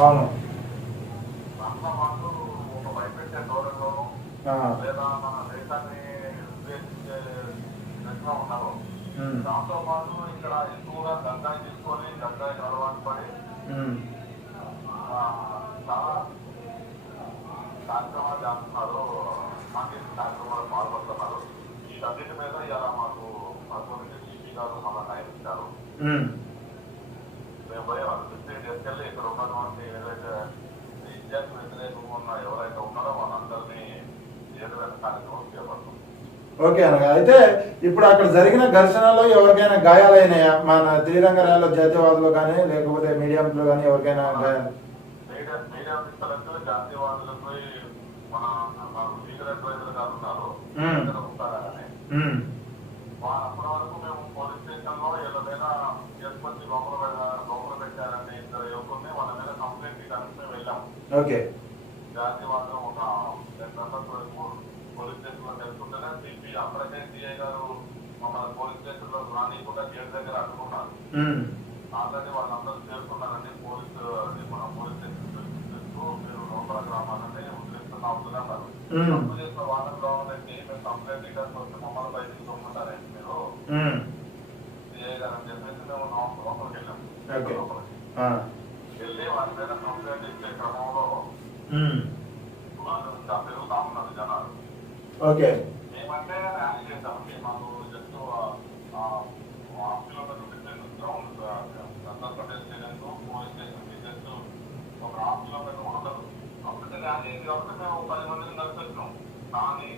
అవును. దాంట్లో మాకు ఒక భయపెట్టే ధోరణిలోను లేదా మన దేశాన్ని ఉద్దేశించే విధంగా ఉన్నారు. దాంతో పాటు ఇక్కడ ఎక్కువగా గంజాయి తీసుకొని గంజాయి అలవాటు పడి చాలా కార్యక్రమాలు చేస్తున్నారు, సాంకేతిక కార్యక్రమాలు పాల్పడుతున్నారు. వీటన్నిటి మీద ఇలా మాకు అనుకోని సిపి గారు మళ్ళీ టైం ఇచ్చారు. మేము పోయి వాళ్ళు దృష్టి తీసుకెళ్ళి ఇక్కడ ఉన్నటువంటి ఏదైతే విద్యార్థి వ్యతిరేకంగా ఉన్న ఎవరైతే ఉన్నారో వాళ్ళందరినీ ఏదైనా కార్యక్రమం చేపడుతుంది. ఓకే అనగా అయితే ఇప్పుడు అక్కడ జరిగిన ఘర్షణలో ఎవరికైనా గాయాలైనాయా? మన శ్రీరంగంలో జాతీయవాదులు కానీ లేకపోతే మీడియంలో కానీ ఎవరికైనా గాయాలు? మీడియా మిత్రులకు జాతీయవాదులకు మన లీగల్ అడ్వైజర్ గారు ఉన్నారు. అప్పటి వరకు మేము పోలీస్ స్టేషన్ లో ఏదైనా చేసుకొచ్చి లోపల పెట్టారని ఇద్దరు యువకుల్ని వాళ్ళ మీద కంప్లైంట్ ఇవ్వడానికి మేము వెళ్ళాము. ఓకే. జాతీయవాదం ఒక 2 గంటల వరకు పోలీస్ స్టేషన్ లో తెలుసుకుంటేనే సిపి అప్పటికే సిఐ గారు మమ్మల్ని పోలీస్ స్టేషన్ లో రానియకుండా గేట్ దగ్గర అడ్డుకున్నారు. ఆల్రెడీ వాళ్ళందరూ చేరుకున్నారండి. మన పోలీస్ స్టేషన్ మీరు లోపల గ్రామాలని ఉద్రిస్తున్న అవసరం అన్నారు. తప్పు చేసిన వాళ్ళని రావాలంటే మేము కంప్లైంట్ ఇవ్వడానికి వస్తే మమ్మల్ని బయటకు తోముకుంటారండి మీరు సిఐ గారు అని చెప్పేసి మేము లోపలికి వెళ్ళాము. వెళ్ళి వారి మీద కంప్లైంట్ ఇచ్చే క్రమంలో వాళ్ళు ఇంకా పెరుగుతా ఉన్నారు జనాలు. ఓకే. మేమంటే ర్యాలీ చేద్దామండి. మాకు just half kilometre distance ground Andhra Pradesh stadium police station కి జస్ట్ ఒక హాఫ్ కిలోమీటర్ ఉండదు. అప్పటికే ర్యాలీ అయింది కాబట్టి మేము 10 మందిని కలిసి వచ్చినాం. కానీ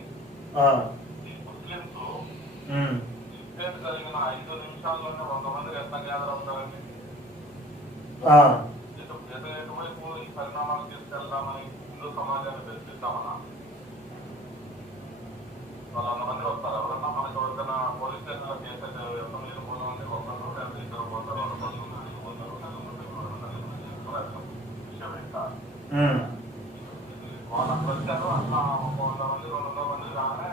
ఈ ముస్లింస్ ఇన్సిడెంట్ జరిగిన 5 నిమిషాల్లోనే 100 మంది ఎట్లా గ్యాదర్ అవుతారండి? ఎటువైపు ఈ పరిణామాలు తీసుకెళ్దామని హిందూ సమాజాన్ని బెదిరిస్తామన్నా వాళ్ళు 100 మంది వస్తారు. ఎవరన్నా మనకి ఎవరికైనా పోలీస్ స్టేషన్ లో కేసు ఎంతమంది పోదామని ఒకరు లేదా ఇద్దరు పోతారు, విషయం ఇంకా వాళ్ళు అక్కడ వచ్చారు. అట్లా 100 మంది 200 మంది రాగానే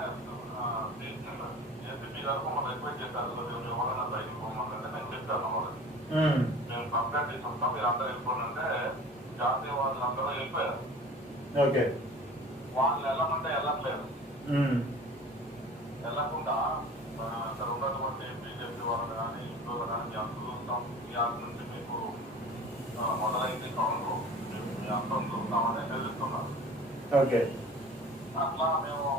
ఏసీపీ గారు మనం రిక్వెస్ట్ చేశారు, ఎవరైనా బయటకు పోమంటే నేను చెప్పాను వాళ్ళకి మేము కంప్లైంట్ చేసి వస్తాం మీరు అందరూ వెళ్ళిపోనంటే జాతీయవాదులు అందరూ వెళ్ళిపోయారు. వాళ్ళు వెళ్ళమంటే వెళ్ళట్లేదు. వెళ్ళకుండా అక్కడ ఉన్నటువంటి బీజేపీ వాళ్ళు కానీ హిందువులు కానీ మీ అందరూ చూస్తాం, మీ ఆట నుంచి మీకు మొదలైంది సౌండ్ మీ అందరం చూస్తామని తెలుస్తున్నారు. అట్లా మేము